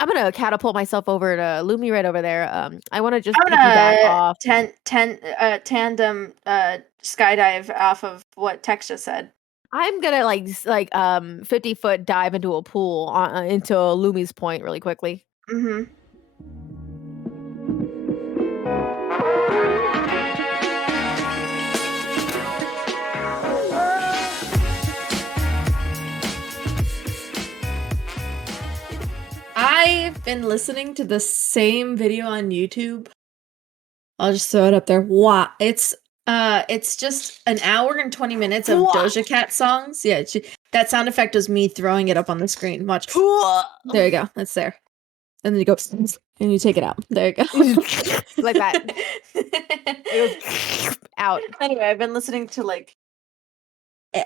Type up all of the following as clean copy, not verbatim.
I'm gonna catapult myself over to Lumi right over there. I want to just I'm piggyback gonna off. tandem skydive off of what Tex just said. I'm gonna 50-foot dive into a pool into Lumi's point really quickly. Mm-hmm. I've been listening to the same video on YouTube. I'll just throw it up there. Wow, it's just an hour and 20 minutes of Doja Cat songs. Yeah, that sound effect was me throwing it up on the screen. Watch. There you go. That's there. And then you go and you take it out. There you go. Like that. It goes out. Anyway, I've been listening to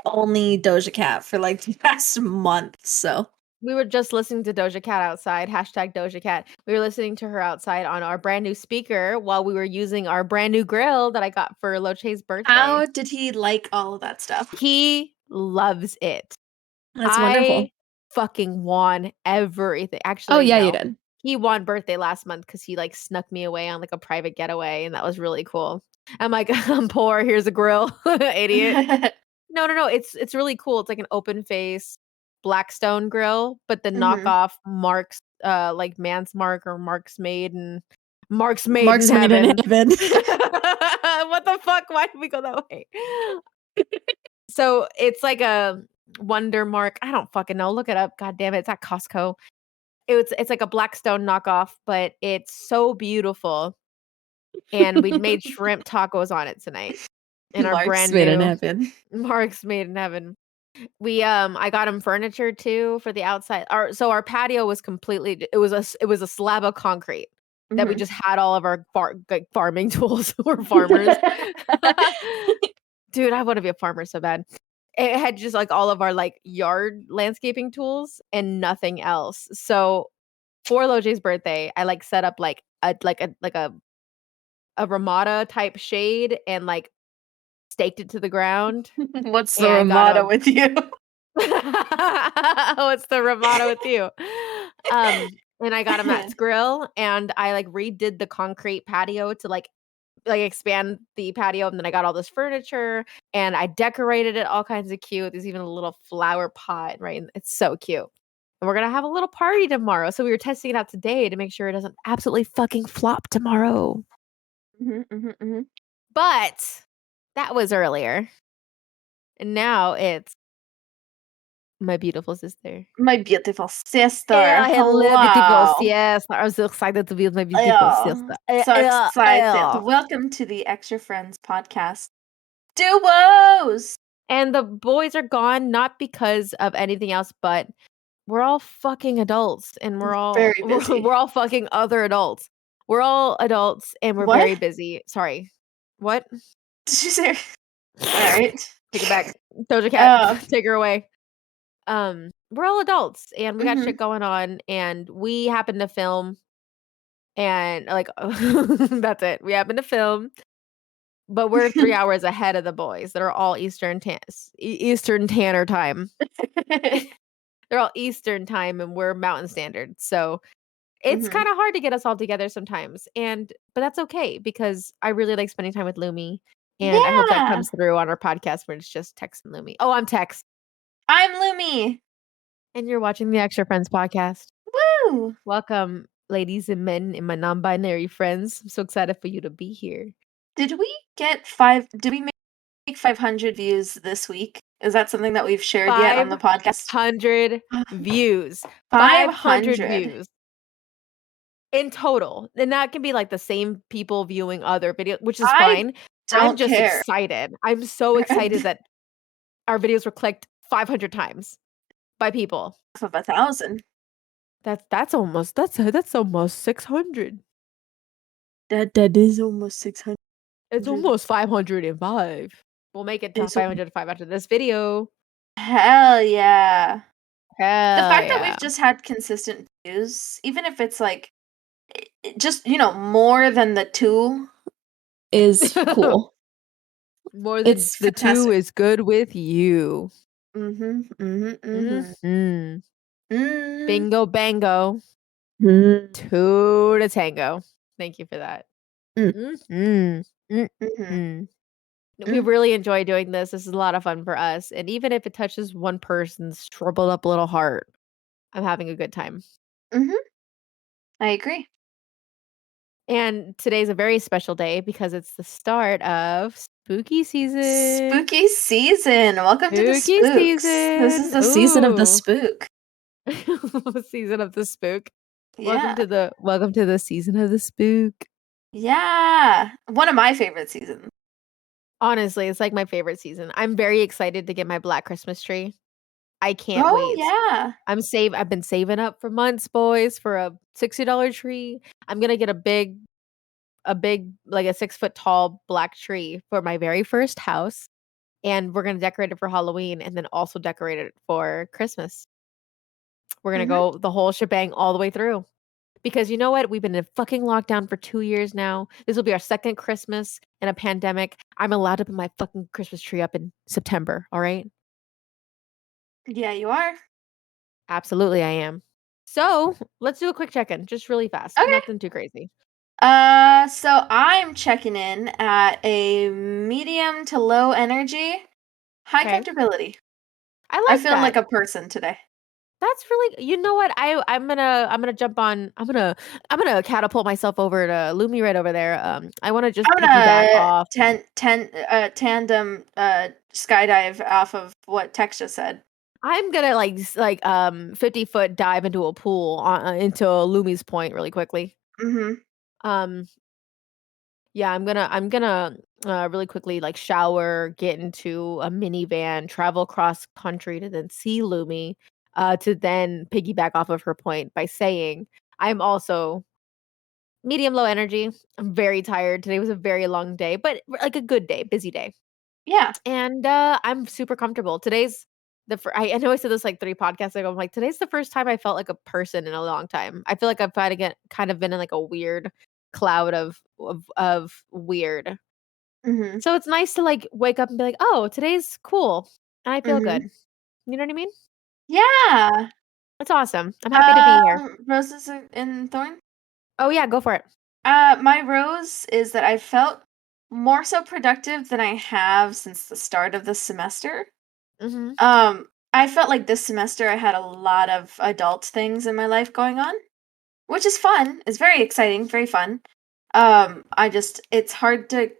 only Doja Cat for the past month, so. We were just listening to Doja Cat outside, hashtag Doja Cat. We were listening to her outside on our brand new speaker while we were using our brand new grill that I got for Loche's birthday. How did he like all of that stuff? He loves it. That's wonderful. Fucking won everything. Actually, oh yeah, no. You did. He won birthday last month because he snuck me away on a private getaway, and that was really cool. I'm like, I'm poor. Here's a grill, idiot. No. It's really cool. It's like an open face Blackstone grill, but the knockoff Mark's Man's Mark or Mark's Made in Heaven. What the fuck? Why did we go that way? So it's like a Wonder Mark. I don't fucking know. Look it up. God damn it. It's at Costco. It's like a Blackstone knockoff, but it's so beautiful. And we made shrimp tacos on it tonight. In our brand new Mark's Made in Heaven. We I got him furniture too for the outside. Our patio was completely it was a slab of concrete that we just had all of our farming tools. We're farmers. Dude, I want to be a farmer so bad. It had just all of our yard landscaping tools and nothing else. So for Loje's birthday, I set up a Ramada type shade and staked it to the ground. What's the Ramada with you? What's the Ramada with you? And I got him that grill, and I redid the concrete patio to expand the patio, and then I got all this furniture, and I decorated it all kinds of cute. There's even a little flower pot, right? It's so cute. And we're gonna have a little party tomorrow. So we were testing it out today to make sure it doesn't absolutely fucking flop tomorrow. But that was earlier. And now it's my beautiful sister. My beautiful sister. Yeah, hello, Hello. beautiful sister. I'm so excited to be with my beautiful sister. So excited. Welcome to the Extra Friends podcast. Duos! And the boys are gone, not because of anything else, but we're all fucking adults, and we're all very busy. We're all fucking other adults. We're all adults, and we're very busy. Sorry. What? Did you say? All right. Take it back. Doja Cat, take her away. We're all adults, and we got shit going on, and we happen to film, and that's it. We happen to film, but we're 3 hours ahead of the boys that are all Eastern Tanner time. They're all Eastern time, and we're Mountain Standard, so it's kind of hard to get us all together sometimes, but that's okay because I really like spending time with Lumi, and I hope that comes through on our podcast where it's just Tex and Lumi. Oh, I'm Tex. I'm Lumi. And you're watching the Extra Friends podcast. Woo! Welcome, ladies and men and my non-binary friends. I'm so excited for you to be here. Did we make 500 views this week? Is that something that we've shared yet on the podcast? 500 views. 500 views. In total. And that can be the same people viewing other videos, which is fine. I'm just excited. I'm so excited that our videos were clicked 500 times by people. Half of 1,000. That's almost 600. That is almost 600. It's almost 505. We'll make it to 505 after this video. Hell yeah. The fact that we've just had consistent views, even if it's just, more than the 2 is cool. More than the 2 is good with you. Bingo bango. Two to tango. Thank you for that. Mm. We really enjoy doing this. This is a lot of fun for us. And even if it touches one person's shriveled up little heart, I'm having a good time. I agree. And today's a very special day because it's the start of spooky season. Spooky season. Welcome to the Spooky spooks. This is the season of the spook. Season of the spook. Yeah. Welcome to the season of the spook. Yeah. One of my favorite seasons. Honestly, it's like my favorite season. I'm very excited to get my black Christmas tree. I can't Oh, wait. yeah. I've been saving up for months, boys, for a $60 tree. I'm gonna get a big, like a 6 foot tall black tree for my very first house. And we're gonna decorate it for Halloween and then also decorate it for Christmas. We're gonna go the whole shebang all the way through. Because you know what? We've been in fucking lockdown for 2 years now. This will be our second Christmas in a pandemic. I'm allowed to put my fucking Christmas tree up in September, all right? Yeah, you are. Absolutely, I am. So, let's do a quick check-in, just really fast. Okay. Nothing too crazy. So I'm checking in at a medium to low energy, high Okay. comfortability. I I like feel that. like a person today. That's really, you know what? I'm gonna jump on. I'm gonna catapult myself over to Lumi right over there. I want to just I'm piggyback gonna off. tandem skydive off of what Tex just said. I'm gonna 50-foot dive into a pool into Lumi's point really quickly. Um, yeah, I'm gonna really quickly like shower, get into a minivan, travel cross country to then see Lumi, to then piggyback off of her point by saying I'm also medium low energy. I'm very tired. Today was a very long day, but like a good day, busy day. Yeah. And I'm super comfortable. Today's I know I said this like 3 podcasts ago. I'm like, today's the first time I felt like a person in a long time. I feel like I've kind of been in like a weird cloud of weird. So it's nice to like wake up and be like, oh, today's cool. And I feel good. You know what I mean? Yeah. It's awesome. I'm happy to be here. Roses in Thorn? Oh yeah, go for it. My rose is that I felt more so productive than I have since the start of the semester. I felt like this semester I had a lot of adult things in my life going on, which is fun. It's very exciting, very fun. It's hard to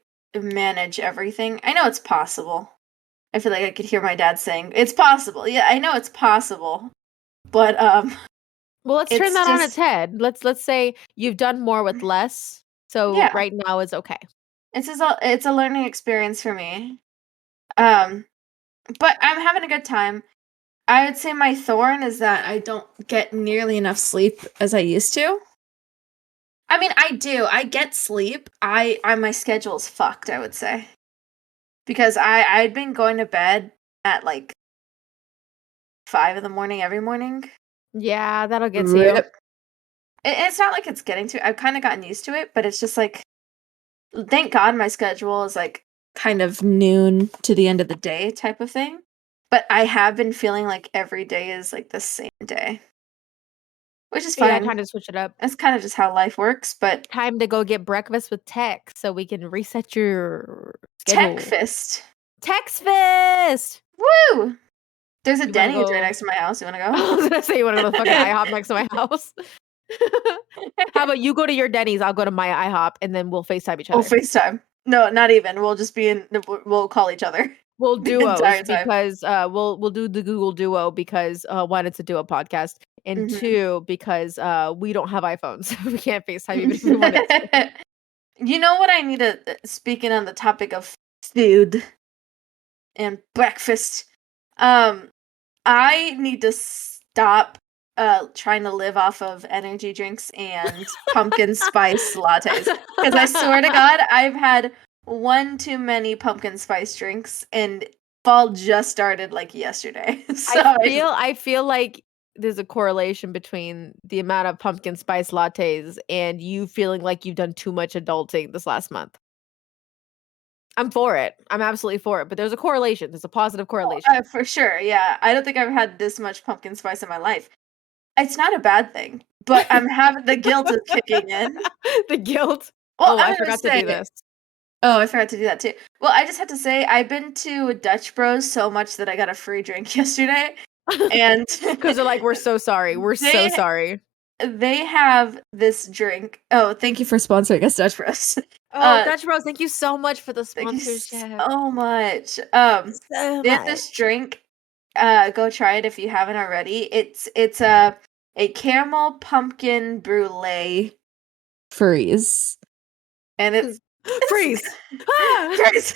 manage everything. I know it's possible. I feel like I could hear my dad saying, "It's possible." Yeah, I know it's possible. But well, let's turn that on its head. Let's say you've done more with less. So yeah. right now it's okay. It's a learning experience for me. But I'm having a good time. I would say my thorn is that I don't get nearly enough sleep as I used to. I mean, I do. I get sleep. My schedule's fucked, I would say. Because I'd been going to bed at like 5 in the morning every morning. Yeah, that'll get to you. It's not like it's getting to. I've kind of gotten used to it, but it's just like, thank God my schedule is like kind of noon to the end of the day type of thing. But I have been feeling like every day is like the same day, which is fine. Yeah, time to switch it up. It's kind of just how life works. But time to go get breakfast with Tex so we can reset your schedule. Texfest! Woo! There's a Denny's right next to my house. You want to go? I was gonna say you want to go to the fucking IHOP next to my house. How about you go to your Denny's, I'll go to my IHOP, and then we'll FaceTime each other. We'll FaceTime. No, not even. We'll just we'll call each other. We'll duos because we'll do the Google Duo because one, it's a duo podcast, and two, because we don't have iPhones, so we can't FaceTime even if we wanted to. You know what I need to, speaking on the topic of food and breakfast, I need to stop trying to live off of energy drinks and pumpkin spice lattes. Because I swear to God, I've had one too many pumpkin spice drinks, and fall just started like yesterday. So I feel like there's a correlation between the amount of pumpkin spice lattes and you feeling like you've done too much adulting this last month. I'm for it. I'm absolutely for it. But there's a correlation. There's a positive correlation. For sure. Yeah. I don't think I've had this much pumpkin spice in my life. It's not a bad thing. but I'm having the guilt is kicking in. The guilt. Well, I forgot to do this. Oh, I forgot to do that too. Well, I just had to say I've been to Dutch Bros so much that I got a free drink yesterday, and because they're like, we're so sorry, so sorry. They have this drink. Oh, thank you for sponsoring us, Dutch Bros. Oh, Dutch Bros, thank you so much for the sponsorship. Thank you so much. They have this drink. Go try it if you haven't already. It's a caramel pumpkin brulee freeze, and it's freeze. Freeze.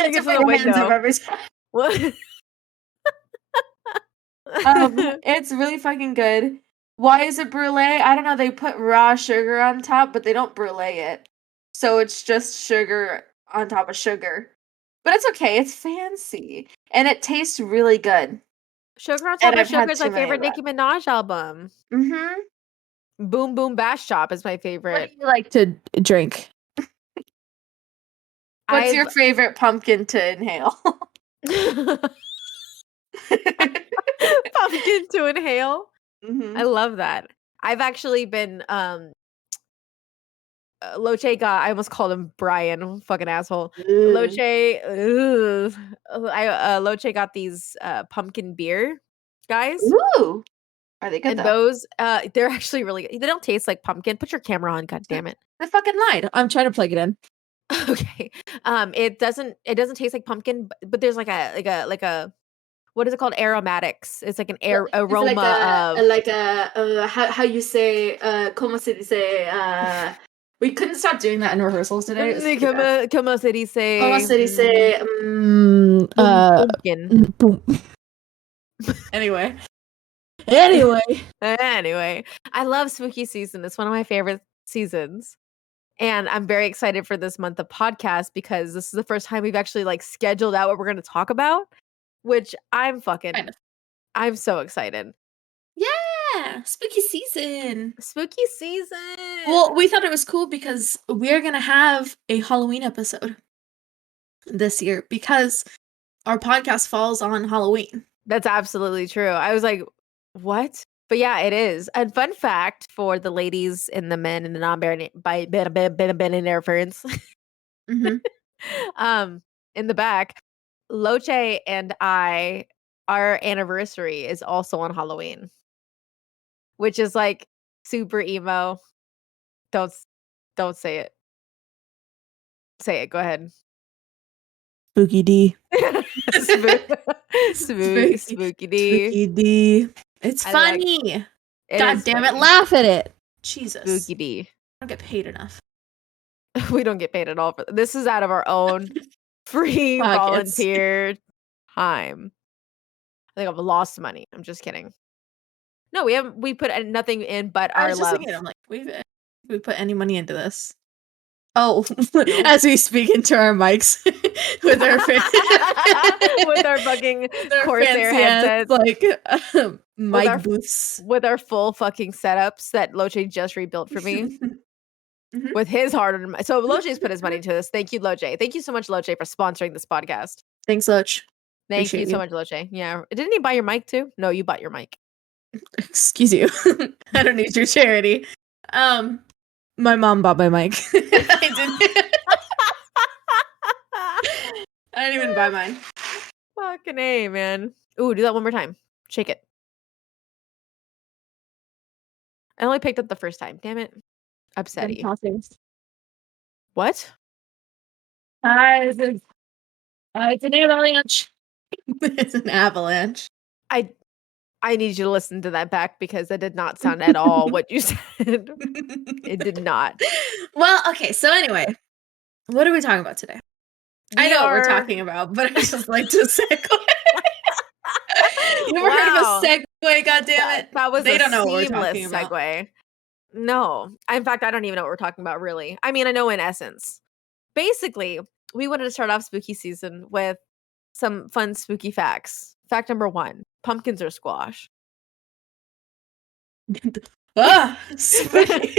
It's from the hands of every what? It's really fucking good. Why is it brulee? I don't know. They put raw sugar on top, but they don't brulee it. So it's just sugar on top of sugar. But it's okay. It's fancy. And it tastes really good. Sugar on top of sugar is my favorite Nicki Minaj album. Mm-hmm. Boom Boom Bash Shop is my favorite. What do you like to drink? What's your favorite pumpkin to inhale? Pumpkin to inhale. Mm-hmm. I love that. I've actually been Loche got, I almost called him Brian, fucking asshole. Loche Loche got these pumpkin beer guys. Ooh. Are they good and though? Those they're actually really good. They don't taste like pumpkin. Put your camera on, god damn it. I fucking lied. I'm trying to plug it in. Okay. It doesn't taste like pumpkin, but there's like a what is it called? Aromatics. It's like an aroma of how you say como se dice we couldn't stop doing that in rehearsals today. Como se dice? Como se dice pumpkin. Anyway, I love spooky season. It's one of my favorite seasons. And I'm very excited for this month of podcast because this is the first time we've actually like scheduled out what we're going to talk about, which I'm so excited. Yeah, spooky season. Spooky season. Well, we thought it was cool because we're going to have a Halloween episode this year because our podcast falls on Halloween. That's absolutely true. I was like, what? But yeah, it is. And fun fact for the ladies and the men and the non-binary friends. Mm-hmm. In the back, Loche and I, our anniversary is also on Halloween, which is like super emo. Don't say it. Say it. Go ahead. Spooky D. Spooky D. Spooky D. It's funny. God damn it, laugh at it. Jesus. Spooky D. I don't get paid enough. We don't get paid at all for this. Is out of our own free volunteer time. I think I've lost money. I'm just kidding. No, we put nothing in but our love. I'm like, we put any money into this. Oh, as we speak into our mics with our with our fucking Corsair headsets, like mic booths, with our full fucking setups that Loche just rebuilt for me. Mm-hmm. With his hard-earned money. So Loche's put his money into this. Thank you, Loche. Thank you so much, Loche, for sponsoring this podcast. Thanks, Loche. Thank you so much, Loche. Yeah. Didn't he buy your mic too? No, you bought your mic. Excuse you. I don't need your charity. My mom bought my mic. I didn't. I didn't even buy mine. Fucking A, man. Ooh, do that one more time. Shake it. I only picked up the first time. Damn it. Upsetty. What? It's an avalanche. It's an avalanche. I need you to listen to that back because that did not sound at all what you said. It did not. Well, okay. So anyway, what are we talking about today? I know what we're talking about, but I just like to segue. You ever heard of a segue? God damn it! That was they don't know what we're talking about. Segue. No, in fact, I don't even know what we're talking about. Really, I mean, I know in essence. Basically, we wanted to start off spooky season with some fun spooky facts. Fact number 1: pumpkins are squash. Spooky.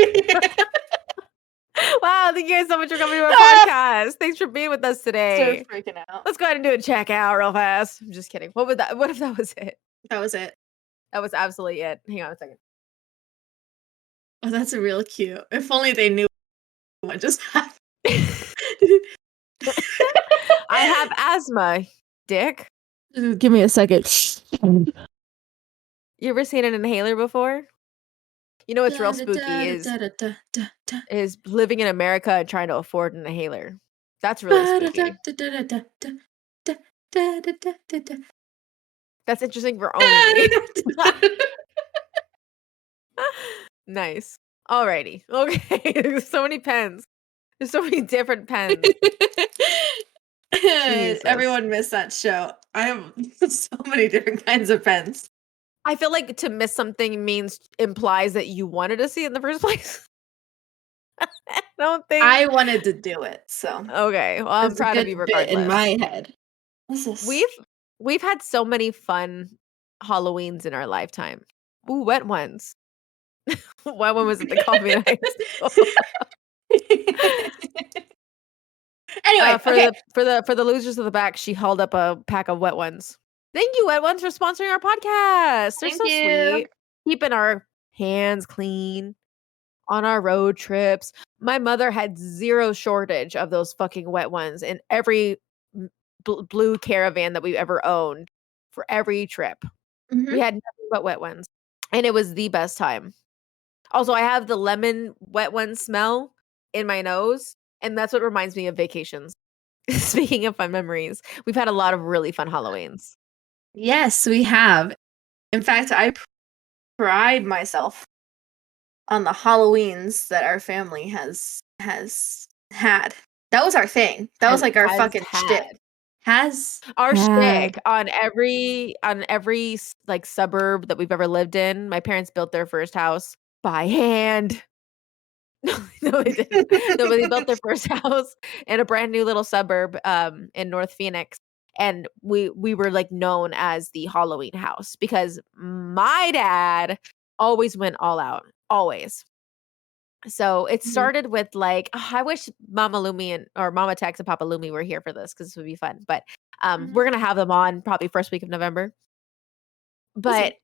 Wow, thank you guys so much for coming to our podcast. Thanks for being with us today. So freaking out. Let's go ahead and do a checkout real fast. I'm just kidding. What if that was it? That was it. That was absolutely it. Hang on a second. Oh, that's real cute. If only they knew what just happened. I have asthma, dick. Give me a second. You ever seen an inhaler before? You know what's real spooky is living in America and trying to afford an inhaler. That's really spooky. That's interesting for only me. Nice. Alrighty. Okay. There's so many pens. There's so many different pens. Jesus. Everyone missed that show. I have so many different kinds of pens. I feel like to miss something implies that you wanted to see it in the first place. I don't think I wanted to do it, so okay. Well, I'm proud of you regardless. In my head. We've had so many fun Halloweens in our lifetime. Ooh, wet ones. Wet one was at the coffee in high school. Anyway, for the losers of the back, she held up a pack of wet ones. Thank you, wet ones, for sponsoring our podcast. They're so sweet. Keeping our hands clean on our road trips. My mother had zero shortage of those fucking wet ones in every blue Caravan that we ever owned for every trip. Mm-hmm. We had nothing but wet ones, and it was the best time. Also, I have the lemon wet one smell in my nose, and that's what reminds me of vacations. Speaking of fun memories, we've had a lot of really fun Halloweens. Yes, we have. In fact, I pride myself on the Halloweens that our family has had. That was our thing. That was like our fucking shtick. Shtick on every like suburb that we've ever lived in. My parents built their first house by hand. No, they didn't. No, but they built their first house in a brand new little suburb in North Phoenix. And we were like known as the Halloween house because my dad always went all out. Always. So it started with like, I wish Mama Lumi or Mama Tex and Papa Lumi were here for this because this would be fun. But we're gonna have them on probably first week of November. But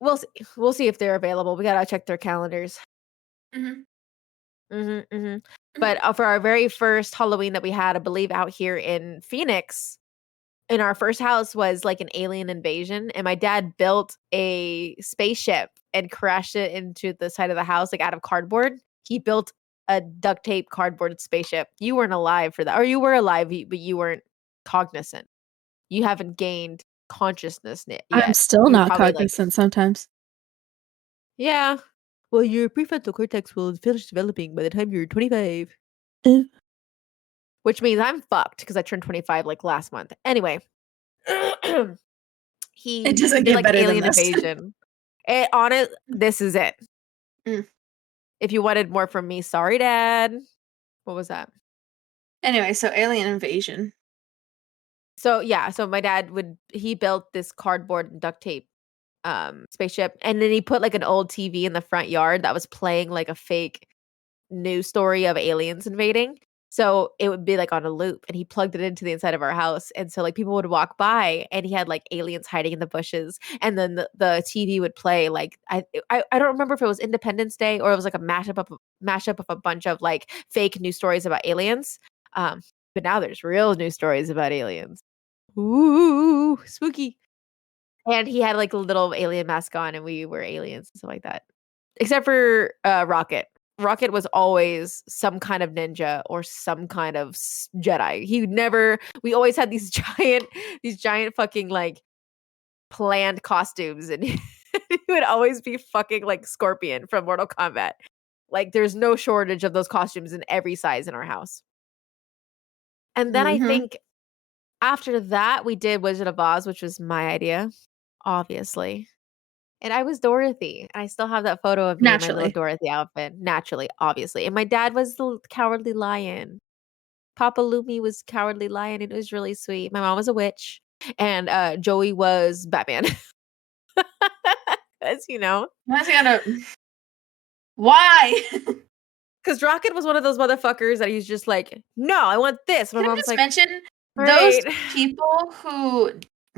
we'll see if they're available. We gotta check their calendars. But for our very first Halloween that we had, I believe out here in Phoenix, in our first house was like an alien invasion, and my dad built a spaceship and crashed it into the side of the house, like out of cardboard. He built a duct tape cardboard spaceship. You weren't alive for that, or you were alive, but you weren't cognizant. You haven't gained consciousness yet. I'm still not cognizant sometimes. Yeah. Well, your prefrontal cortex will finish developing by the time you're 25. Which means I'm fucked because I turned 25 like last month. Anyway. It doesn't get like better alien than this. Invasion. This is it. If you wanted more from me, sorry, Dad. What was that? Anyway, so alien invasion. So yeah, so my dad he built this cardboard and duct tape spaceship, and then he put like an old TV in the front yard that was playing like a fake news story of aliens invading. So it would be like on a loop, and he plugged it into the inside of our house. And so like people would walk by and he had like aliens hiding in the bushes. And then the TV would play like, I don't remember if it was Independence Day or it was like a mashup of a bunch of like fake news stories about aliens. But now there's real news stories about aliens. Ooh, spooky. And he had like a little alien mask on, and we were aliens and stuff like that. Except for Rocket. Rocket was always some kind of ninja or some kind of Jedi. We always had these giant fucking like planned costumes, and he would always be fucking like Scorpion from Mortal Kombat. Like there's no shortage of those costumes in every size in our house. And then I think after that we did Wizard of Oz, which was my idea, obviously. And I was Dorothy. And I still have that photo of me in my little Dorothy outfit. Naturally, obviously. And my dad was the Cowardly Lion. Papa Lumi was Cowardly Lion, and it was really sweet. My mom was a witch. And Joey was Batman. Because, Why? Because Rocket was one of those motherfuckers that he's just like, no, I want this. My mom's like, mention those people who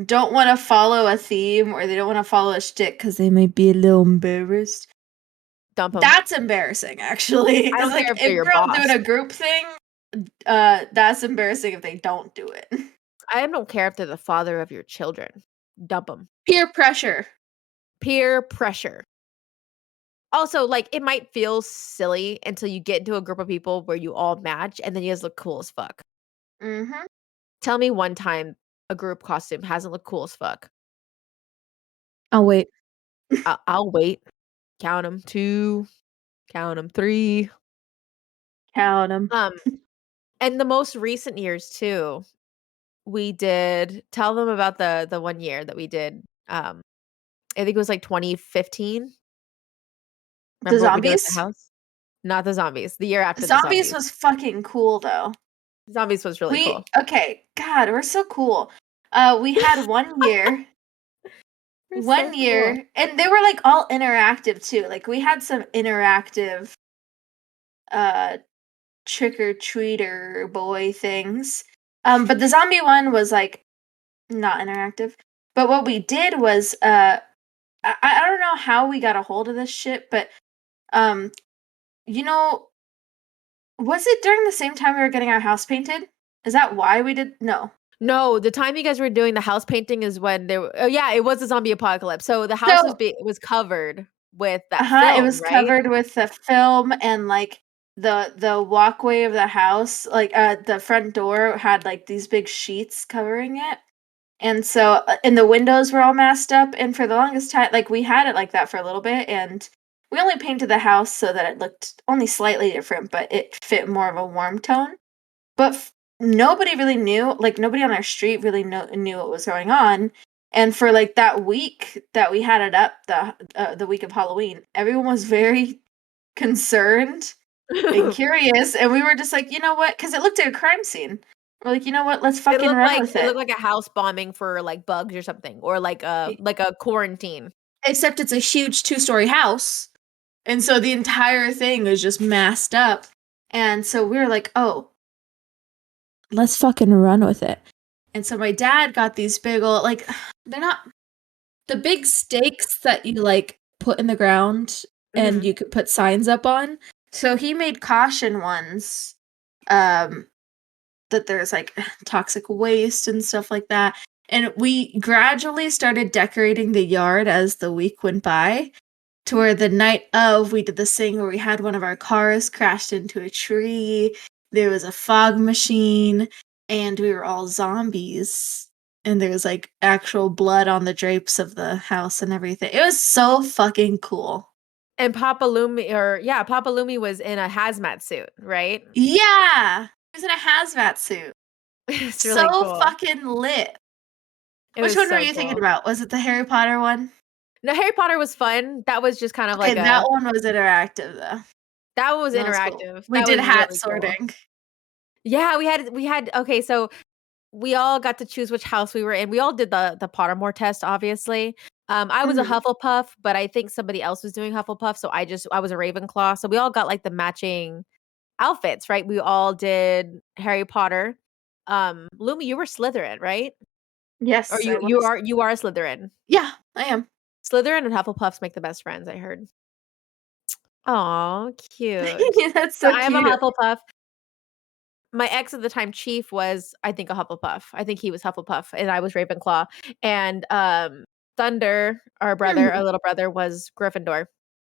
don't want to follow a theme or they don't want to follow a shtick because they might be a little embarrassed. Dump them. That's embarrassing, actually. I don't care if they're your we're all boss. doing a group thing, that's embarrassing if they don't do it. I don't care if they're the father of your children. Dump them. Peer pressure. Peer pressure. Also, like, it might feel silly until you get into a group of people where you all match and then you guys look cool as fuck. Mm-hmm. Tell me one time a group costume hasn't looked cool as fuck. I'll wait. I'll wait. Count them 2. Count them 3. Count them. And the most recent years too, we did tell them about the one year that we did. I think it was like 2015. Remember The what we did at zombies? the house? Not the zombies. The year after Zombies was fucking cool though. Zombies was really cool. Okay, God, we're so cool. We had 1 year. One year, cool. And they were like all interactive too. Like we had some interactive trick-or-treater boy things. But the zombie one was like not interactive. But what we did was I don't know how we got a hold of this shit, but you know, was it during the same time we were getting our house painted? Is that why we did? No, the time you guys were doing the house painting is when there were, yeah, it was a zombie apocalypse. So the house was covered with that film, it was right? covered with the film, and like the walkway of the house, like the front door had like these big sheets covering it. And so and the windows were all messed up, and for the longest time like we had it like that for a little bit, and we only painted the house so that it looked only slightly different, but it fit more of a warm tone. But nobody really knew, like nobody on our street really knew what was going on. And for like that week that we had it up, the week of Halloween, everyone was very concerned and curious, and we were just like, you know what? Because it looked like a crime scene. We're like, you know what? Let's fucking run with it. It looked like a house bombing for like bugs or something, or like a quarantine. Except it's a huge 2-story house, and so the entire thing is just masked up. And so we were like, oh, let's fucking run with it. And so my dad got these big old, like, they're not the big stakes that you like put in the ground and you could put signs up on. So he made caution ones, that there's like toxic waste and stuff like that. And we gradually started decorating the yard as the week went by, to where the night of we did this thing where we had one of our cars crashed into a tree. There was a fog machine, and we were all zombies. And there was like actual blood on the drapes of the house and everything. It was so fucking cool. And Papa Lumi was in a hazmat suit, right? Yeah, he was in a hazmat suit. It's really so cool. Fucking lit. Which one were you thinking about? Was it the Harry Potter one? No, Harry Potter was fun. That was just kind of like that one was interactive though. That one was interactive. Cool. We did hat sorting. Cool. Yeah, we had okay, so we all got to choose which house we were in. We all did the Pottermore test, obviously. I was a Hufflepuff, but I think somebody else was doing Hufflepuff, so I was a Ravenclaw. So we all got like the matching outfits, right? We all did Harry Potter. Lumi, you were Slytherin, right? Yes. Or you are a Slytherin. Yeah, I am. Slytherin and Hufflepuffs make the best friends, I heard. Aw, cute. Yeah, that's so cute. I am a Hufflepuff. My ex at the time, Chief, was, I think, a Hufflepuff. I think he was Hufflepuff, and I was Ravenclaw. And Thunder, our little brother, was Gryffindor.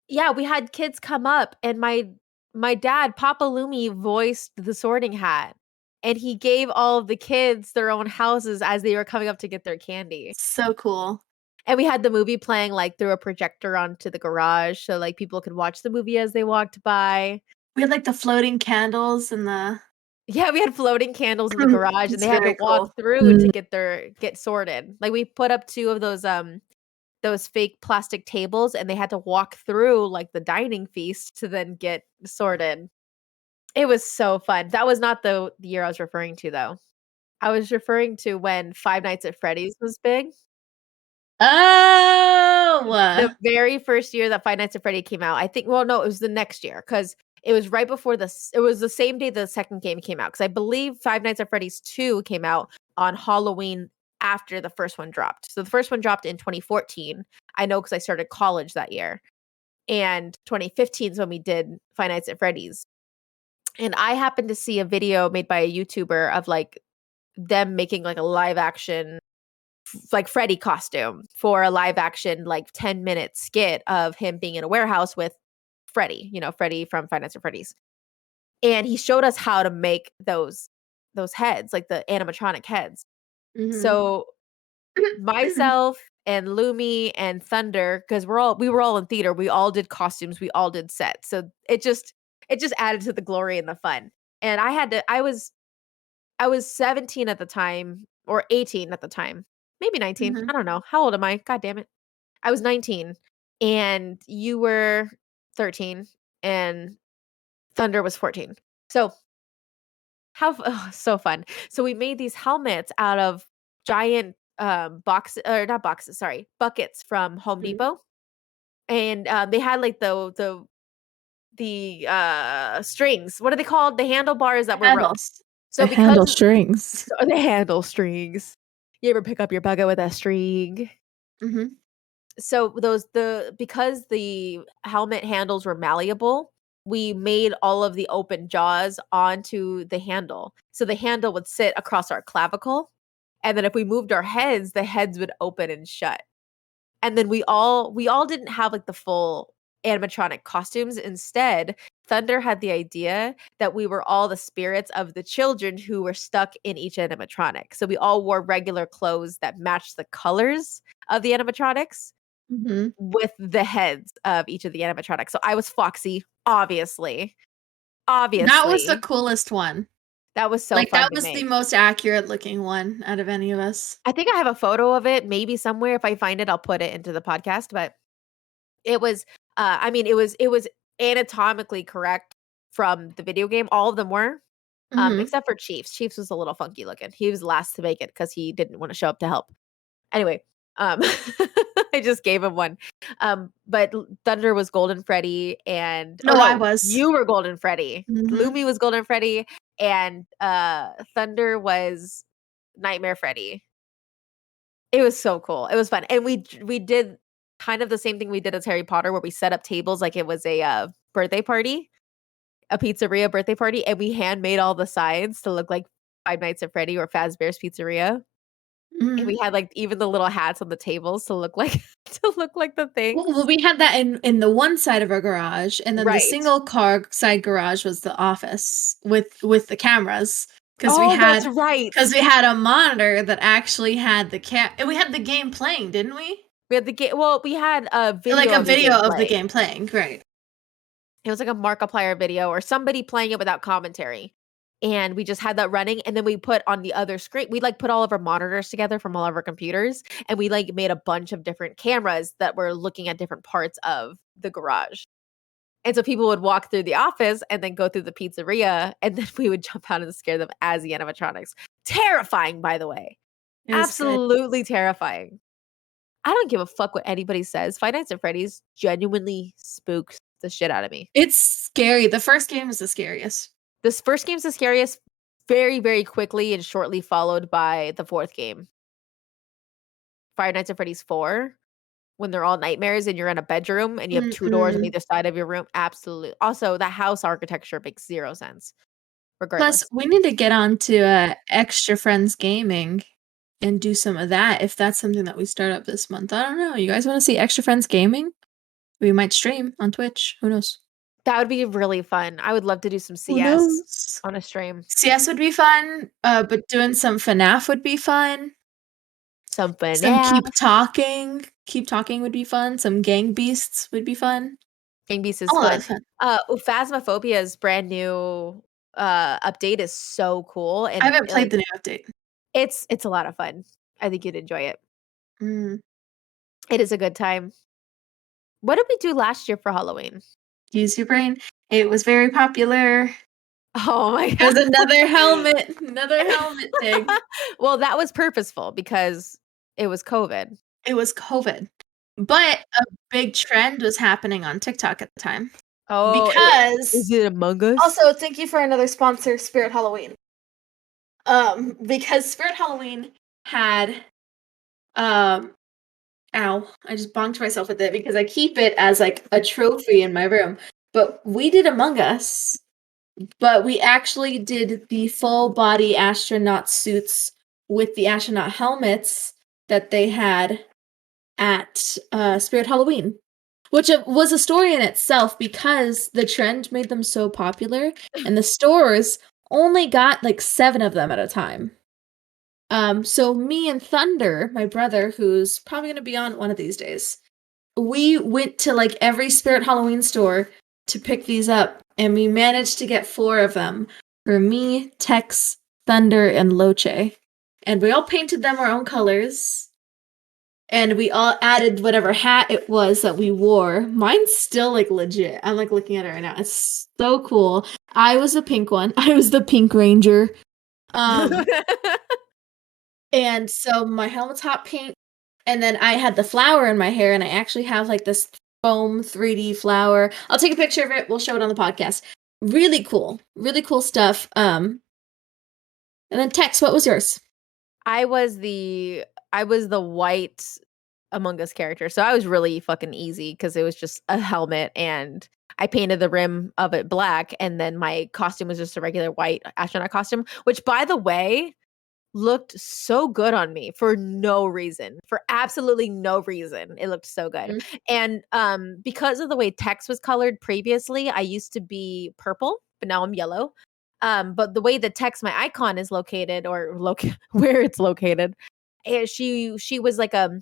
Yeah, we had kids come up, and my dad, Papa Lumi, voiced the Sorting Hat. And he gave all of the kids their own houses as they were coming up to get their candy. So cool. And we had the movie playing like through a projector onto the garage, so like people could watch the movie as they walked by. We had like the floating candles and yeah, we had floating candles in the garage, and they had to walk through to get sorted. Like we put up 2 of those fake plastic tables, and they had to walk through like the dining feast to then get sorted. It was so fun. That was not the year I was referring to, though. I was referring to when Five Nights at Freddy's was big. Oh! The very first year that Five Nights at Freddy came out, I think, well, no, it was the next year, because it was right before it was the same day the second game came out, because I believe Five Nights at Freddy's 2 came out on Halloween after the first one dropped. So the first one dropped in 2014. I know because I started college that year. And 2015 is when we did Five Nights at Freddy's. And I happened to see a video made by a YouTuber of like them making like a live action like Freddy costume for a live action like 10-minute skit of him being in a warehouse with Freddy, Freddy from Five Nights at Freddy's. And he showed us how to make those heads, like the animatronic heads. So myself and Lumi and Thunder, because we were all in theater, we all did costumes, we all did sets. So it just added to the glory and the fun. And I was 17 at the time, or 18 at the time, maybe 19. I don't know. How old am I? God damn it. I was 19 and you were 13 and Thunder was 14. So so fun. So we made these helmets out of giant buckets from Home Depot. And they had like the strings. What are they called? The handlebars that were ropes. So the handle strings. The handle strings. You ever pick up your bugger with a string? So because the helmet handles were malleable, we made all of the open jaws onto the handle. So the handle would sit across our clavicle. And then if we moved our heads, the heads would open and shut. And then we all didn't have like the full animatronic costumes. Instead, Thunder had the idea that we were all the spirits of the children who were stuck in each animatronic. So we all wore regular clothes that matched the colors of the animatronics with the heads of each of the animatronics. So I was Foxy, obviously. That was the coolest one. That was so fun. That was the most accurate looking one out of any of us. I think I have a photo of it, maybe somewhere. If I find it, I'll put it into the podcast. But it was, it was anatomically correct from the video game. All of them were, except for Chiefs. Chiefs was a little funky looking. He was last to make it because he didn't want to show up to help. Anyway, I just gave him one. But Thunder was Golden Freddy, and I was. You were Golden Freddy. Lumi was Golden Freddy, and Thunder was Nightmare Freddy. It was so cool. It was fun, and we did kind of the same thing we did as Harry Potter, where we set up tables like it was a birthday party, a pizzeria birthday party, and we handmade all the signs to look like Five Nights at Freddy or Fazbear's Pizzeria. And we had like even the little hats on the tables to look like the thing. Well, we had that in the one side of our garage, and then the single car side garage was the office with the cameras. That's right. Because we had a monitor that actually had and we had the game playing, didn't we? We had the game. Well, we had a video, like a video of the game playing, right? It was like a Markiplier video or somebody playing it without commentary. And we just had that running, and then we put on the other screen. We like put all of our monitors together from all of our computers, and we like made a bunch of different cameras that were looking at different parts of the garage. And so people would walk through the office and then go through the pizzeria, and then we would jump out and scare them as the animatronics. Terrifying, by the way. Absolutely terrifying. I don't give a fuck what anybody says. Five Nights at Freddy's genuinely spooks the shit out of me. It's scary. The first game is the scariest. This first game's the scariest, very, very quickly and shortly followed by the fourth game. Five Nights at Freddy's 4, when they're all nightmares and you're in a bedroom and you have two doors on either side of your room. Absolutely. Also, the house architecture makes zero sense. Regardless. Plus, we need to get on to Extra Friends Gaming and do some of that if that's something that we start up this month. I don't know. You guys want to see Extra Friends Gaming? We might stream on Twitch. Who knows? That would be really fun. I would love to do some CS on a stream. CS would be fun, but doing some FNAF would be fun. Some FNAF. Some Keep Talking would be fun. Some Gang Beasts would be fun. Gang Beasts is fun. Phasmophobia's brand new update is so cool. And I haven't played the new update. It's a lot of fun. I think you'd enjoy it. It is a good time. What did we do last year for Halloween? Use your brain. It was very popular. Oh my god. There's another helmet thing. Well, that was purposeful because it was COVID. But a big trend was happening on TikTok at the time. Oh, because is it Among Us? Also, thank you for another sponsor, Spirit Halloween. Because Spirit Halloween had Ow, I just bonked myself with it because I keep it as like a trophy in my room. But we did Among Us, but we actually did the full body astronaut suits with the astronaut helmets that they had at Spirit Halloween, which was a story in itself because the trend made them so popular, and the stores only got like 7 of them at a time. So me and Thunder, my brother, who's probably gonna be on one of these days, we went to like every Spirit Halloween store to pick these up, and we managed to get 4 of them for me, Tex, Thunder, and Loche. And we all painted them our own colors. And we all added whatever hat it was that we wore. Mine's still like legit. I'm like looking at it right now. It's so cool. I was the pink one. I was the Pink Ranger. And so my helmet's hot pink. And then I had the flower in my hair, and I actually have like this foam 3D flower. I'll take a picture of it. We'll show it on the podcast. Really cool. Really cool stuff. And then Tex, what was yours? I was the white Among Us character. So I was really fucking easy because it was just a helmet and I painted the rim of it black, and then my costume was just a regular white astronaut costume, which by the way looked so good on me for no reason. For absolutely no reason. It looked so good. Mm-hmm. And because of the way Tex was colored previously, I used to be purple, but now I'm yellow. But the way that Tex, my icon, is located, or where it's located, she was like a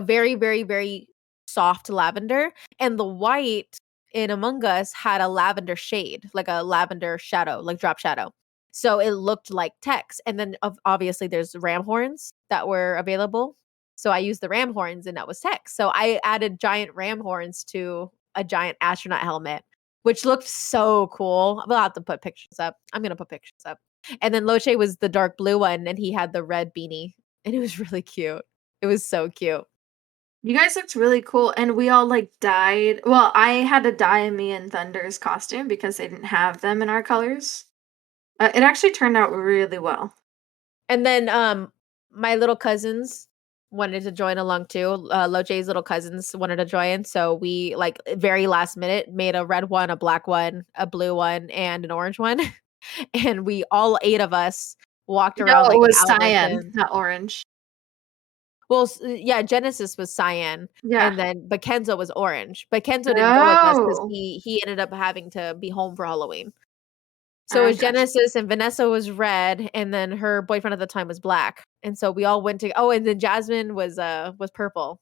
very, very, very soft lavender, and the white in Among Us had a lavender shade, like a lavender shadow, like drop shadow. So it looked like Tex. And then obviously there's ram horns that were available. So I used the ram horns and that was Tex. So I added giant ram horns to a giant astronaut helmet, which looked so cool. We'll have to put pictures up. I'm going to put pictures up. And then Loche was the dark blue one, and he had the red beanie, and it was really cute. It was so cute. You guys looked really cool, and we all like dyed. Well, I had to dye me and Thunder's costume because they didn't have them in our colors. It actually turned out really well. And then my little cousins wanted to join along too. Loche's little cousins wanted to join, so we like very last minute made a red one, a black one, a blue one, and an orange one. And we all 8 of us walked around No, it like was cyan, Alberton. not orange. Well, yeah, Genesis was cyan, Yeah. and then but Kenzo was orange. But Kenzo didn't go with us because Oh, he ended up having to be home for Halloween. So it I was gotcha. Genesis, and Vanessa was red, and then her boyfriend at the time was black. And so we all went to and then Jasmine was purple.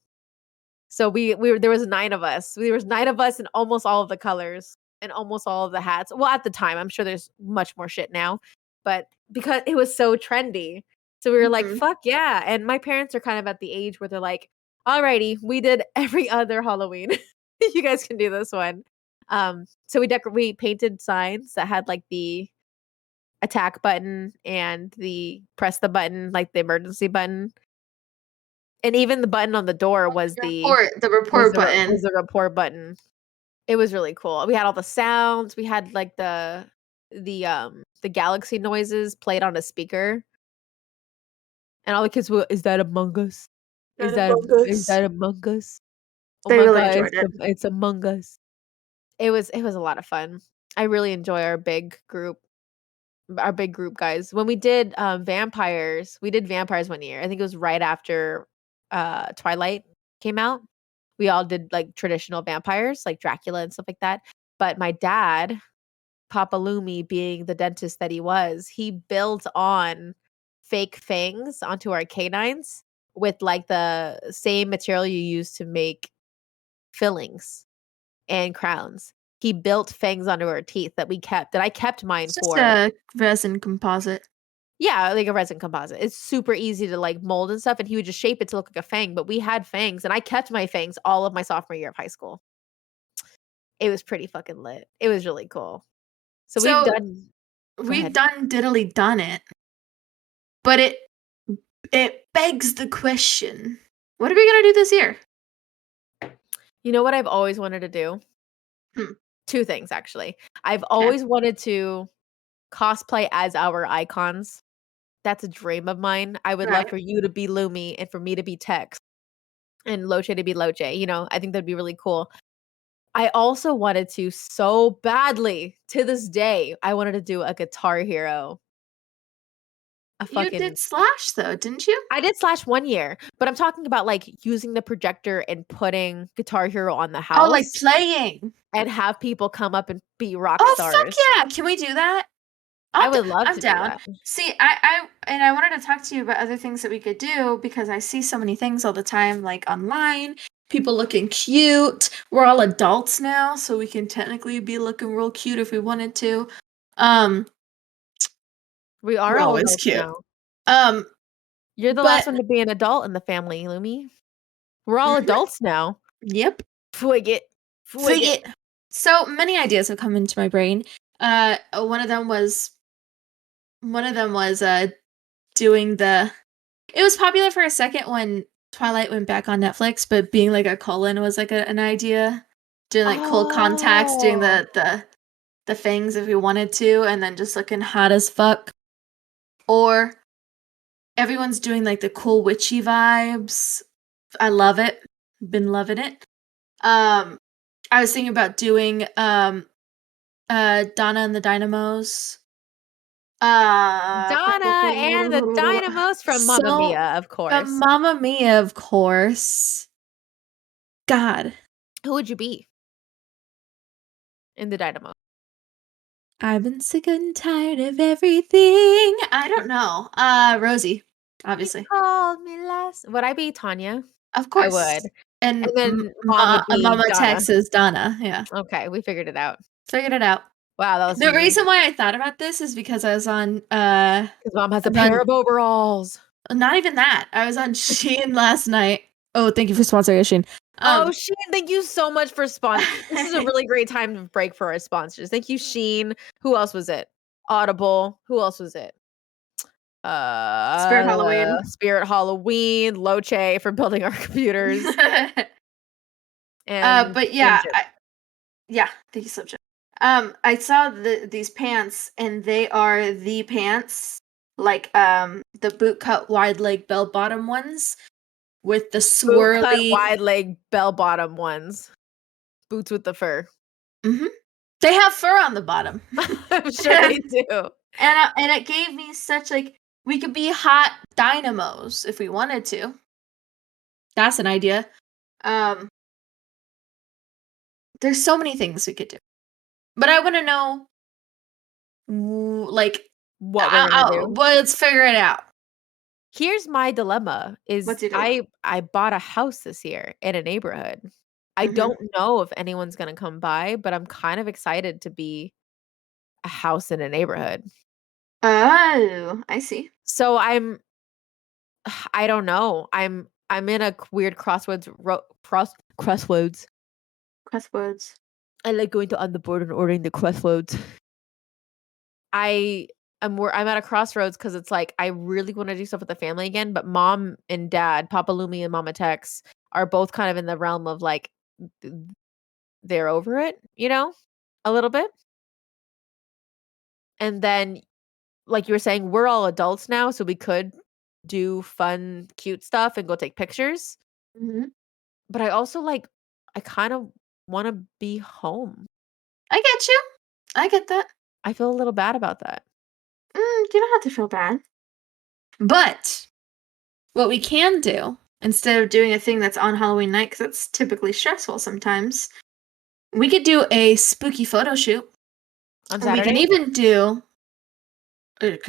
So we were there was 9 of us. There was 9 of us in almost all of the colors and almost all of the hats. Well, at the time, I'm sure there's much more shit now, but because it was so trendy. So we were like, Mhm. fuck yeah. And my parents are kind of at the age where they're like, alrighty, we did every other Halloween. You guys can do this one. So we painted signs that had like the attack button and the press the button, like the emergency button. And even the button on the door was The report button. the report button. It was really cool. We had all the sounds. We had like the galaxy noises played on a speaker. And all the kids were, "Is that Among Us? That Among Is Us. that Among Us? Oh They my really god, enjoyed it. it's Among Us." It was a lot of fun. I really enjoy our big group, guys. When we did vampires, we did vampires one year. I think it was right after Twilight came out. We all did like traditional vampires, like Dracula and stuff like that. But my dad, Papa Lumi, being the dentist that he was, he built on fake fangs onto our canines with like the same material you use to make fillings and crowns. He built fangs onto our teeth that I kept mine It's just for. a resin composite. Yeah, like a resin composite. It's super easy to like mold and stuff, and he would just shape it to look like a fang. But we had fangs, and I kept my fangs all of my sophomore year of high school. It was pretty fucking lit. It was really cool. So we've So done. Go we've ahead. done diddly done it, but it begs the question: what are we gonna do this year? You know what I've always wanted to do? Hmm. 2 things actually. I've Okay. always wanted to cosplay as our icons. That's a dream of mine. I would love Right. for you to be Lumi and for me to be Tex and Loche to be Loche, you know? I think that'd be really cool. I also wanted to so badly, to this day, I wanted to do a Guitar Hero. A You fucking did Slash though, didn't you? I did Slash 1 year, but I'm talking about, like, using the projector and putting Guitar Hero on the Oh, like house playing. and have people come up and be rock Oh, fuck stars. yeah. Can we do that? I would love I'm to do down. that. See, I wanted to talk to you about other things that we could do because I see so many things all the time, like online, people looking cute. We're all adults now, so we can technically be looking real cute if we wanted to. Um, We are we're all always adults cute. now. Um, You're the but last one to be an adult in the family, Lumi. We're all mhm, adults now. yep. Twig it. Twig it. So many ideas have come into my brain. One of them was doing the. It was popular for a second when Twilight went back on Netflix, but being like a Cullen was like an idea. Doing like cold contacts, doing Oh. the things if we wanted to, and then just looking hot as fuck. Or everyone's doing like the cool witchy vibes. I love it. Been loving it. I was thinking about doing Donna and the Dynamos. Donna and the Dynamos from Mamma So Mia, of from course. Mamma Mia, of course. God. Who would you be in the Dynamo? I've been sick and tired of everything. I don't know. Rosie, You obviously. called me last. Would I be Tanya? Of I course. would. And And then mom would be Mama Donna. Tex is Donna. Yeah. Okay, we figured it out. Figured it out. Wow, that was The easy. reason why I thought about this is because I was on 'Cause mom has a pair of overalls. not even that. I was on Shein last night. Oh, thank you for sponsoring Shein. Oh, Sheen, thank you so much for this is a really great time to break for our sponsors. Thank you, Sheen. Who else was it? Audible. Who else was it? Spirit Halloween. Spirit Halloween, Loche for building our computers, and But yeah, Slim yeah, thank you so much. I saw these pants, and they are the pants, like the boot cut wide leg bell bottom ones with the boot cut swirly. wide leg bell bottom ones, boots with the fur. Mm-hmm. They have fur on the bottom. I'm sure they do. And it gave me such like we could be hot dynamos if we wanted to. That's an idea. There's so many things we could do, but I want to know, like, What we're gonna do. well, let's figure it out. Here's my dilemma is What's your dilemma? I bought a house this year in a neighborhood. I don't know if anyone's gonna come by, but I'm kind of excited to be a house in a neighborhood. Oh, I see. So I don't know. I'm in a weird crossroads. Crosswords. I like going to on the board and ordering the crossroads. I'm at a crossroads because it's like I really want to do stuff with the family again, but mom and dad, Papa Lumi and Mama Tex, are both kind of in the realm of like th- they're over it, you know, a little bit. And then, like you were saying, we're all adults now, so we could do fun, cute stuff and go take pictures. Mhm. But I also I kind of want to be home. I get you. I get that. I feel a little bad about that. You don't have to feel bad. But what we can do, instead of doing a thing that's on Halloween night, because that's typically stressful sometimes, we could do a spooky photo shoot. On And we can Saturday? even do,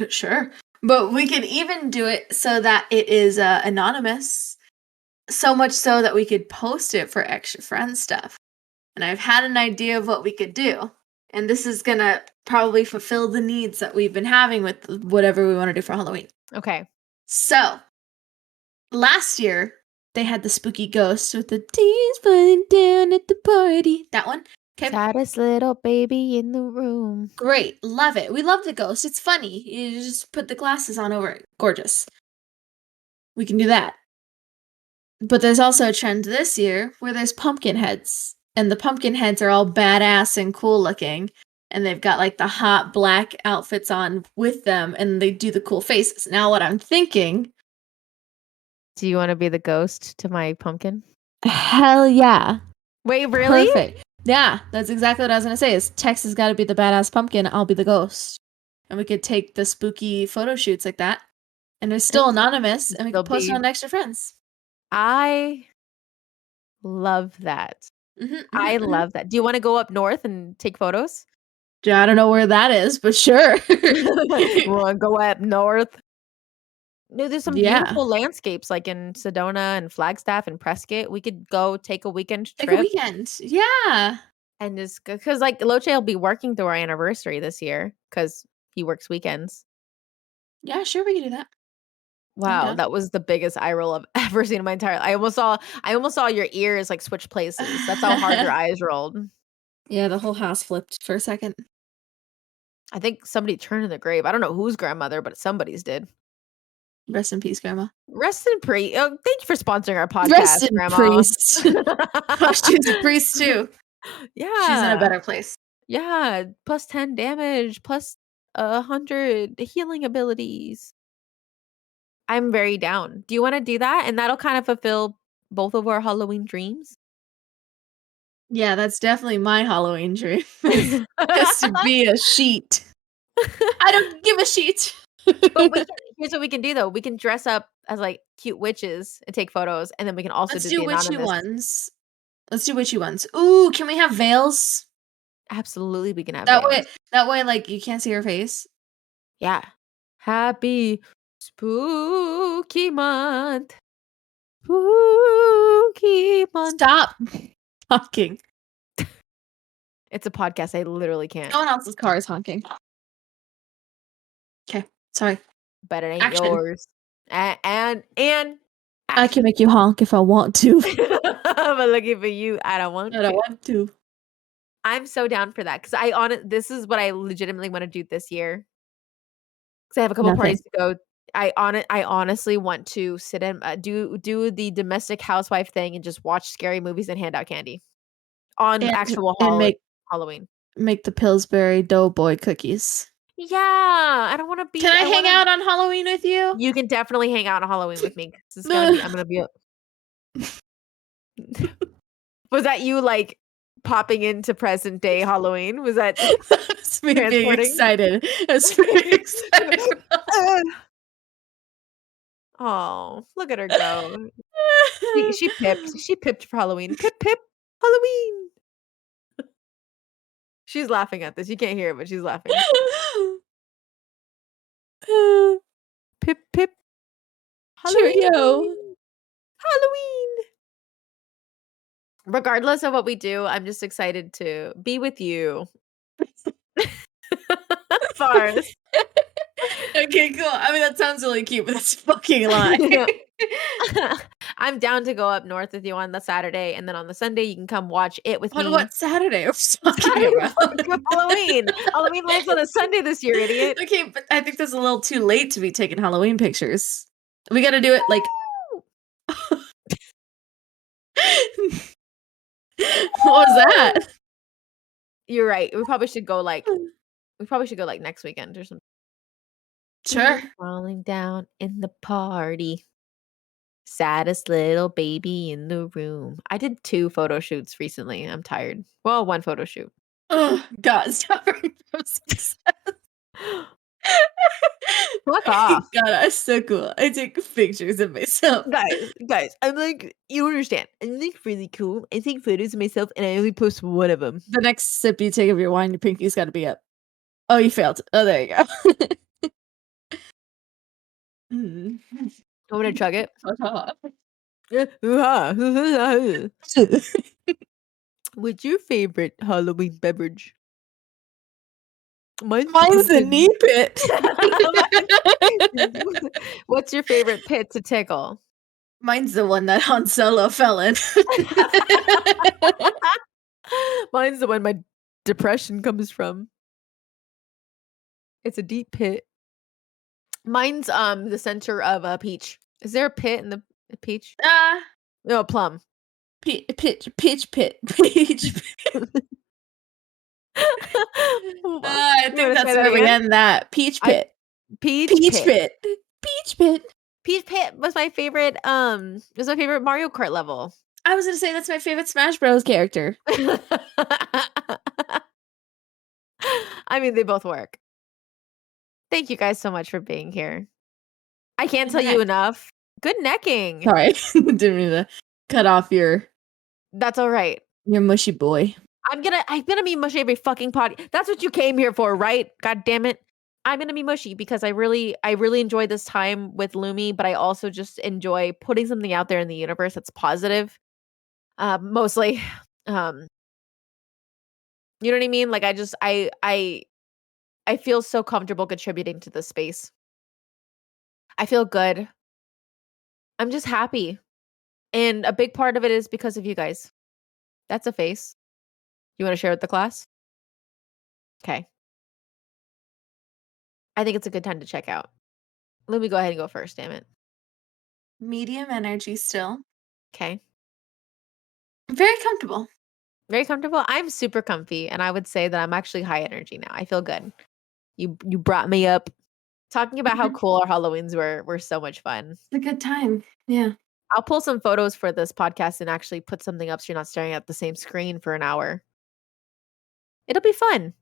sure, but we could even do it so that it is anonymous. So much so that we could post it for extra friend stuff. And I've had an idea of what we could do. And this is going to probably fulfill the needs that we've been having with whatever we want to do for Halloween. Okay. So, last year, they had the spooky ghost with the teens falling down at the party. That one. Okay. Saddest little baby in the room. Great. Love it. We love the ghost. It's funny. You just put the glasses on over it. Gorgeous. We can do that. But there's also a trend this year where there's pumpkin heads. And the pumpkin heads are all badass and cool looking. and they've got like the hot black outfits on with them, and they do the cool faces. Now, what I'm thinking. Do you want to be the ghost to my pumpkin? Hell yeah. Wait, really? Perfect. Yeah, that's exactly what I was going to say. Is Tex has got to be the badass pumpkin. I'll be the ghost. And we could take the spooky photo shoots like that. And it's still anonymous, and we can post it on Extra Friends. I love that. I love that. Do you want to go up north and take photos? I don't know where that is, but sure. We'll go up north. No, there's some beautiful landscapes like in Sedona and Flagstaff and Prescott. We could go take a weekend trip. Take a weekend. Yeah. And just because like Loche will be working through our anniversary this year because he works weekends. Yeah, sure, we can do that. Wow, that was the biggest eye roll I've ever seen in my entire life. I almost saw your ears like switch places. That's how hard your eyes rolled. Yeah, the whole house flipped for a second. I think somebody turned in the grave. I don't know whose grandmother, but somebody's did. Rest in peace, Grandma. Rest in priest. Oh, thank you for sponsoring our podcast, Rest in Grandma. priest. Oh, she's a priest too. Yeah. She's in a better place. Yeah. Plus 10 damage, plus 100 healing abilities. I'm very down. Do you want to do that? And that'll kind of fulfill both of our Halloween dreams. Yeah, that's definitely my Halloween dream. Is to be a sheet. I don't give a sheet. But here's what we can do though. We can dress up as like cute witches and take photos, and then we can also Let's do the witchy anonymous. ones. Let's do witchy ones. Ooh, can we have veils? Absolutely, we can have that veils. That way, like you can't see her face. Yeah. Happy spooky month. Spooky month. Stop talking. It's a podcast. I literally can't. No one else's car is honking. Okay, sorry. But it ain't yours. And I can make you honk if I want to. But looking for you, I don't want to. I'm so down for that because this is what I legitimately want to do this year. Because I have a couple parties to go. I honestly want to sit and do the domestic housewife thing and just watch scary movies and hand out candy on actual Halloween. Make the Pillsbury Doughboy cookies. Yeah, I don't want to be. Can I hang out on Halloween with you? You can definitely hang out on Halloween with me. I'm gonna be. Was that you like popping into present day Halloween? Was that That's me being excited? That's pretty excited. Oh, look at her go! She pipped for Halloween. Pip Halloween. She's laughing at this. You can't hear it, but she's laughing. Pip Halloween. Cheerio. Halloween. Regardless of what we do, I'm just excited to be with you. Fars. Okay, cool. I mean, that sounds really cute, but that's a fucking lie. I'm down to go up north with you on the Saturday, and then on the Sunday you can come watch it with me. What Saturday? Halloween. Halloween lands on a Sunday this year, idiot. Okay, but I think that's a little too late to be taking Halloween pictures. We got to do it like. What was that? You're right. We probably should go like next weekend or something. Sure. Falling down in the party. Saddest little baby in the room. I did 2 photo shoots recently. I'm tired. Well, 1 photo shoot. Oh God, stop bringing up success. Fuck off. God, that's so cool. I take pictures of myself. Guys, I'm like, you understand. I'm like really cool. I take photos of myself and I only post 1 of them. The next sip you take of your wine, your pinky's got to be up. Oh, you failed. Oh, there you go. I want to chug it. What's your favorite Halloween beverage? Mine's a knee pit. What's your favorite pit to tickle? Mine's the one that Han Solo fell in. Mine's the one my depression comes from. It's a deep pit. Mine's the center of a peach. Is there a pit in the peach? No, plum. Peach pit. I think that's where we end that. Peach Pit. Peach Pit. Peach Pit was my favorite. Was my favorite Mario Kart level. I was gonna say that's my favorite Smash Bros. Character. I mean, they both work. Thank you guys so much for being here. I can't tell you enough. Good necking. Sorry, didn't mean to cut off your. That's all right. Your mushy boy. I'm gonna be mushy every fucking pod. That's what you came here for, right? God damn it. I'm gonna be mushy because I really enjoy this time with Lumi, but I also just enjoy putting something out there in the universe that's positive. Mostly. You know what I mean? Like I feel so comfortable contributing to this space. I feel good. I'm just happy. And a big part of it is because of you guys. That's a face. You want to share with the class? Okay. I think it's a good time to check out. Let me go ahead and go first, damn it. Medium energy still. Okay. Very comfortable. Very comfortable? I'm super comfy, and I would say that I'm actually high energy now. I feel good. You brought me up. Talking about how cool our Halloweens were so much fun. It's a good time. Yeah. I'll pull some photos for this podcast and actually put something up so you're not staring at the same screen for an hour. It'll be fun.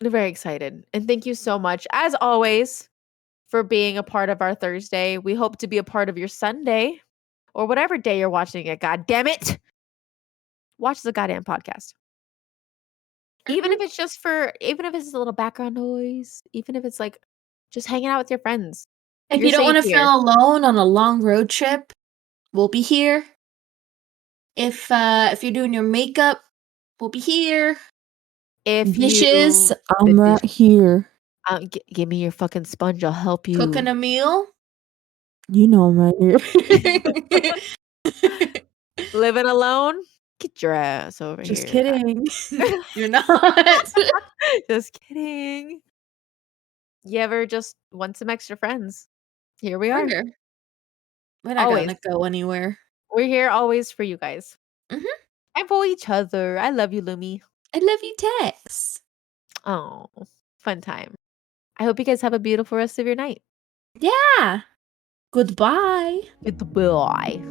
I'm very excited. And thank you so much, as always, for being a part of our Thursday. We hope to be a part of your Sunday or whatever day you're watching it. God damn it. Watch the goddamn podcast. Even if it's a little background noise, even if it's like just hanging out with your friends. If you don't want to feel alone on a long road trip, we'll be here. If you're doing your makeup, we'll be here. If dishes, I'm right here. Give me your fucking sponge. I'll help you. Cooking a meal, you know I'm right here. Living alone, get your ass over Just here. Kidding. You're not. Just kidding. You ever just want some extra friends? Here we are. We're not gonna go anywhere. We're here always for you guys. Mm-hmm. And for each other. I love you, Lumi. I love you, Tex. Oh, fun time. I hope you guys have a beautiful rest of your night. Yeah. Goodbye. Goodbye.